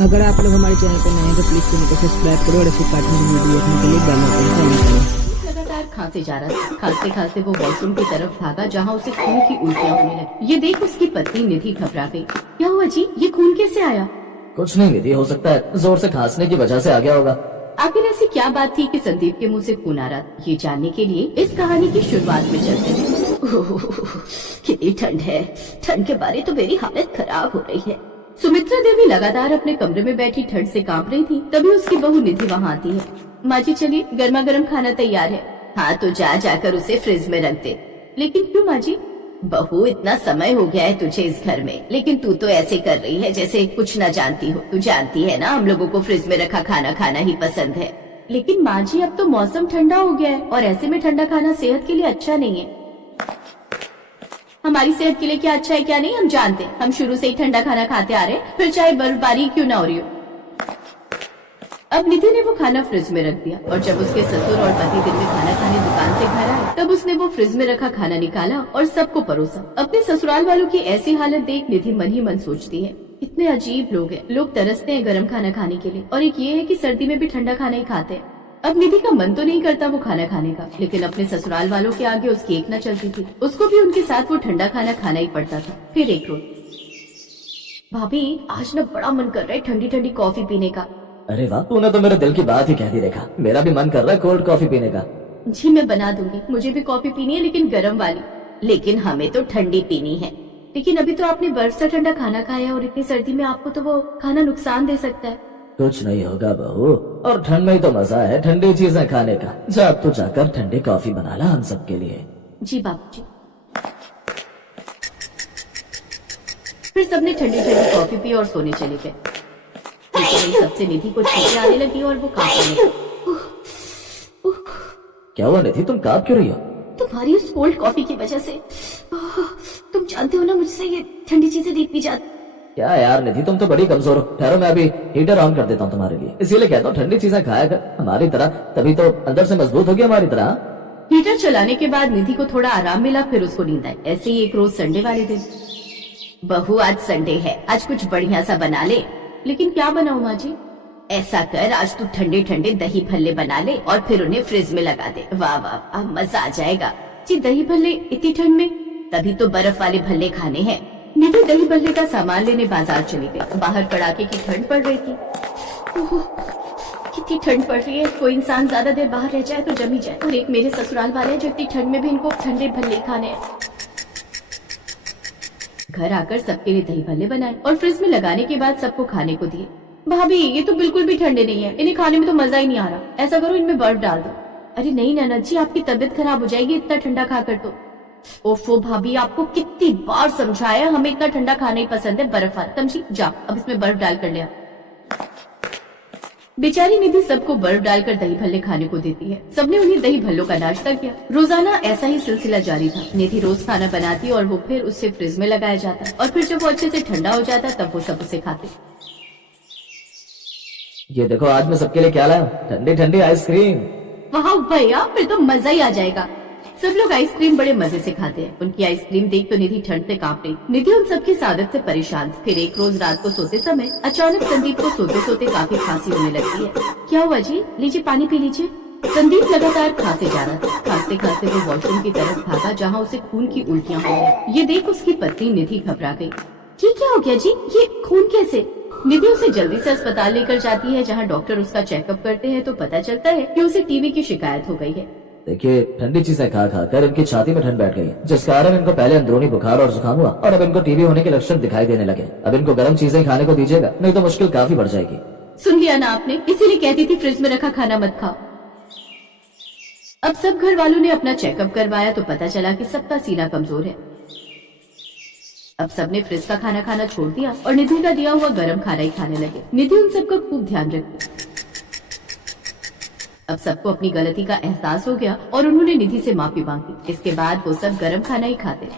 अगर आप लोग हमारे चैनल पर नए हैं तो प्लीज चैनल को सब्सक्राइब करो और ऐसे कार्टून की वीडियो देखने के लिए बेल आइकन को ऑन करो। लगातार खांसे जा रहा था। खांसते खांसते वो वॉशरूम की तरफ भागा जहाँ उसे खून की उल्टियाँ होने लगी। ये देख उसकी पत्नी निधि घबरा गई। क्या हुआ जी, ये खून कैसे आया? कुछ नहीं निधि, हो सकता है जोर से खांसने की वजह से आ गया होगा। आखिर ऐसी क्या बात थी कि संदीप के मुंह से खून आ रहा था? ये जानने के लिए इस कहानी की शुरुआत में चलते हैं। कितनी ठंड है, ठंड के बारे तो मेरी हालत खराब हो रही है। सुमित्रा देवी लगातार अपने कमरे में बैठी ठंड से कांप रही थी। तभी उसकी बहू निधि वहाँ आती है। माँ जी चलिए, गर्मा गर्म खाना तैयार है। हाँ तो जाकर उसे फ्रिज में रख दे। लेकिन क्यों माँ जी? बहू इतना समय हो गया है तुझे इस घर में, लेकिन तू तो ऐसे कर रही है जैसे कुछ न जानती हो। तू जानती है ना हम लोगों को फ्रिज में रखा खाना खाना ही पसंद है। लेकिन माँ जी अब तो मौसम ठंडा हो गया है और ऐसे में ठंडा खाना सेहत के लिए अच्छा नहीं है। हमारी सेहत के लिए क्या अच्छा है क्या नहीं हम जानते। हम शुरू से ही ठंडा खाना खाते आ रहे हैं, फिर चाहे बर्फबारी क्यों ना हो रही हो। अब निधि ने वो खाना फ्रिज में रख दिया और जब उसके ससुर और पति दिन में खाना खाने दुकान से घर आए तब उसने वो फ्रिज में रखा खाना निकाला और सबको परोसा। अपने ससुराल वालों की ऐसी हालत देख निधि मन ही मन सोचती है, इतने अजीब लोग हैं। लोग तरसते हैं गर्म खाना खाने के लिए और एक ये है कि सर्दी में भी ठंडा खाना ही खाते हैं। अब निधि का मन तो नहीं करता वो खाना खाने का, लेकिन अपने ससुराल वालों के आगे उसकी एक न चलती थी। उसको भी उनके साथ वो ठंडा खाना खाना ही पड़ता था। फिर एक रोज, भाभी आज न बड़ा मन कर रहा है ठंडी ठंडी कॉफी पीने का। अरे वाह, तूने तो मेरे दिल की बात ही कह दी। देखा, मेरा भी मन कर रहा है कोल्ड कॉफी पीने का। जी मैं बना दूंगी, मुझे भी कॉफी पीनी है लेकिन गर्म वाली। लेकिन हमें तो ठंडी पीनी है। लेकिन अभी तो आपने बर्फ से ठंडा खाना खाया और इतनी सर्दी में आपको तो वो खाना नुकसान दे सकता है। कुछ नहीं होगा बहू, और ठंड में ही तो मजा है ठंडी चीजें खाने का। जा अब तो जाकर ठंडी कॉफी बना ला हम सबके लिए। जी बाबूजी। फिर सबने ठंडी ठंडी कॉफी पी और सोने चले गए। लेकिन सबसे निधि को छींकें आने लगी और वो कांपने लगी। क्या हुआ निधि, तुम कांप क्यों रही हो? तुम्हारी उस कोल्ड कॉफी की वजह से। तुम जानते हो ना मुझसे ये ठंडी चीजें नहीं पी जाती। क्या यार निधि, तुम तो बड़ी कमजोर हो। ठहरो मैं अभी हीटर ऑन कर देता हूँ तुम्हारे लिए। इसीलिए कहता हूँ ठंडी चीजें खाया कर हमारी तरह, तभी तो अंदर से मजबूत होगी हमारी तरह। हीटर चलाने के बाद निधि को थोड़ा आराम मिला, फिर उसको नींद आई। ऐसे ही एक रोज संडे वाले दिन, बहू आज संडे है, आज कुछ बढ़िया सा बना ले। लेकिन क्या बनाऊं माँ जी? ऐसा कर आज तू ठंडे ठंडे दही भल्ले बना ले और फिर उन्हें फ्रिज में लगा दे। वाह वाह वाह, मजा आ जाएगा। जी दही भल्ले इतनी ठंड में? तभी तो बर्फ वाले भल्ले खाने हैं। निधि दही भल्ले का सामान लेने बाजार चली गई। बाहर कड़ाके की ठंड पड़ रही थी। ओह, कितनी ठंड पड़ रही है। कोई इंसान ज्यादा देर बाहर रह जाए तो जमी जाए। और एक मेरे ससुराल वाले जो इतनी ठंड में भी इनको ठंडे भल्ले खाने हैं। घर आकर सबके लिए दही भल्ले बनाए और फ्रिज में लगाने के बाद सबको खाने को दिए। भाभी ये तो बिल्कुल भी ठंडे नहीं है, इन्हें खाने में तो मजा ही नहीं आ रहा। ऐसा करो इनमें बर्फ डाल दो। अरे नहीं ननद जी, आपकी तबीयत खराब हो जाएगी इतना ठंडा खाकर तो। ओफो भाभी, आपको कितनी बार समझाया, हमें इतना ठंडा खाना ही पसंद है, बर्फ वाला। समझी? जा अब इसमें बर्फ डाल कर ले आ। बेचारी निधि सबको बर्फ डालकर दही भल्ले खाने को देती है। सबने उन्हें दही भल्लों का नाश्ता किया। रोजाना ऐसा ही सिलसिला जारी था। निधि रोज खाना बनाती और वो फिर उससे फ्रिज में लगाया जाता और फिर जब वो अच्छे से ठंडा हो जाता तब वो सब उसे खाते। ये देखो आज मैं सबके लिए क्या लाया हूँ, ठंडी ठंडी आइसक्रीम। वाह भैया, फिर तो मजा ही आ जाएगा। सब लोग आइसक्रीम बड़े मजे से खाते हैं। उनकी आइसक्रीम देख तो निधि ठंड से कांप रही। निधि उन सबकी आदत से परेशान थी। फिर एक रोज रात को सोते समय अचानक संदीप को सोते सोते काफी खांसी होने लगती है। क्या हुआ जी? लीजिए पानी पी लीजिए। संदीप लगातार खांसे जा रहा था। खांसते खांसते वो वॉशरूम की तरफ भागा जहाँ उसे खून की उल्टियाँ होने लगी। ये देख उसकी पत्नी निधि घबरा गई। ये क्या हो गया जी? ये खून कैसे? निधि उसे जल्दी से अस्पताल लेकर जाती है जहाँ डॉक्टर उसका चेकअप करते हैं तो पता चलता है कि उसे टीबी की शिकायत हो गई है। देखिए ठंडी चीजें खा खा कर इनकी छाती में ठंड बैठ गई, जिस कारण इनको पहले अंदरूनी बुखार और जुकाम हुआ और अब इनको टीबी होने के लक्षण दिखाई देने लगे। अब इनको गर्म चीजें खाने को दीजिएगा, नहीं तो मुश्किल काफी बढ़ जाएगी। सुन लिया ना आपने, इसीलिए कहती थी फ्रिज में रखा खाना मत खाओ। अब सब घर वालों ने अपना चेकअप करवाया तो पता चला कि सबका सीना कमजोर है। अब सबने फ्रिज का खाना खाना छोड़ दिया और निधि का दिया हुआ गर्म खाना ही खाने लगे। निधि उन सबका खूब ध्यान रखती। अब सबको अपनी गलती का एहसास हो गया और उन्होंने निधि से माफी मांगी। इसके बाद वो सब गर्म खाना ही खाते।